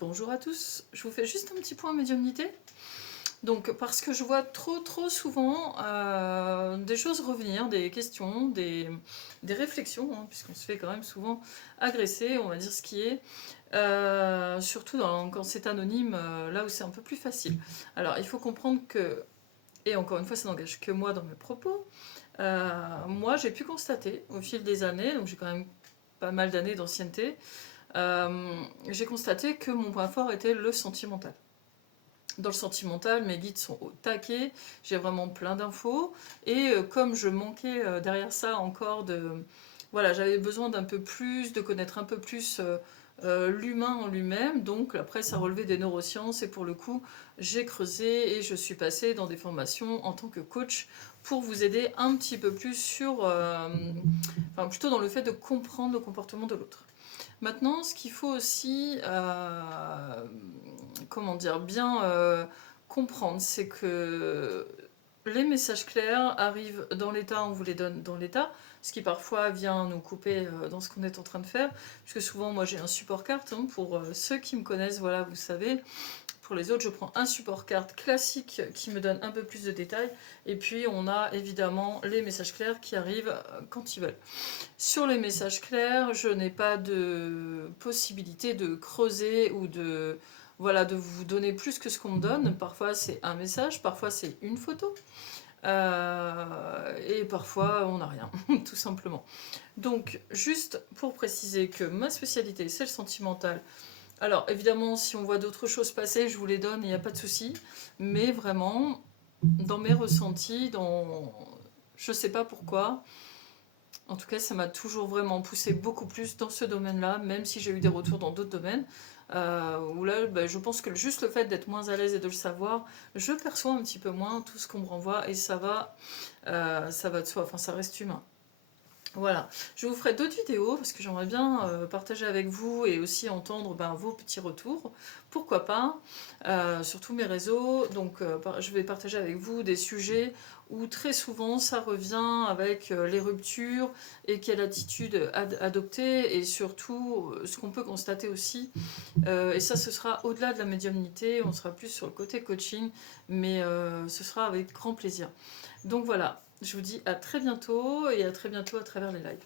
Bonjour à tous, je vous fais juste un petit point médiumnité. Donc parce que je vois trop souvent des choses revenir, des questions, des réflexions, hein, puisqu'on se fait quand même souvent agresser, on va dire ce qui est. Surtout quand c'est anonyme, là où c'est un peu plus facile. Alors il faut comprendre que, et encore une fois ça n'engage que moi dans mes propos, moi j'ai pu constater au fil des années, donc j'ai quand même pas mal d'années d'ancienneté, j'ai constaté que mon point fort était le sentimental. Dans le sentimental, mes guides sont au taquet, j'ai vraiment plein d'infos, et comme je manquais derrière ça encore de... Voilà, j'avais besoin d'un peu plus, de connaître un peu plus l'humain en lui-même, donc après ça relevait des neurosciences, et pour le coup, j'ai creusé et je suis passée dans des formations en tant que coach pour vous aider un petit peu plus sur... enfin, plutôt dans le fait de comprendre le comportement de l'autre. Maintenant, ce qu'il faut aussi, comment dire, bien comprendre, c'est que les messages clairs arrivent dans l'état, on vous les donne dans l'état, ce qui parfois vient nous couper dans ce qu'on est en train de faire, puisque souvent moi j'ai un support carte, hein, pour ceux qui me connaissent, voilà, vous savez. Pour les autres, je prends un support carte classique qui me donne un peu plus de détails, et puis on a évidemment les messages clairs qui arrivent quand ils veulent. Sur les messages clairs, je n'ai pas de possibilité de creuser ou de, voilà, de vous donner plus que ce qu'on me donne. Parfois c'est un message, parfois c'est une photo, et parfois on n'a rien, tout simplement. Donc juste pour préciser que ma spécialité c'est le sentimental. Alors évidemment si on voit d'autres choses passer, je vous les donne, il n'y a pas de souci. Mais vraiment, dans mes ressentis, je sais pas pourquoi, en tout cas, ça m'a toujours vraiment poussé beaucoup plus dans ce domaine-là, même si j'ai eu des retours dans d'autres domaines. Où là, je pense que juste le fait d'être moins à l'aise et de le savoir, je perçois un petit peu moins tout ce qu'on me renvoie et ça va de soi, enfin ça reste humain. Voilà, je vous ferai d'autres vidéos parce que j'aimerais bien partager avec vous et aussi entendre vos petits retours. Pourquoi pas, sur tous mes réseaux. Donc je vais partager avec vous des sujets où très souvent ça revient avec les ruptures et quelle attitude adopter, et surtout ce qu'on peut constater aussi. Et ça, ce sera au-delà de la médiumnité, on sera plus sur le côté coaching, mais ce sera avec grand plaisir. Donc voilà, je vous dis à très bientôt, et à très bientôt à travers les lives.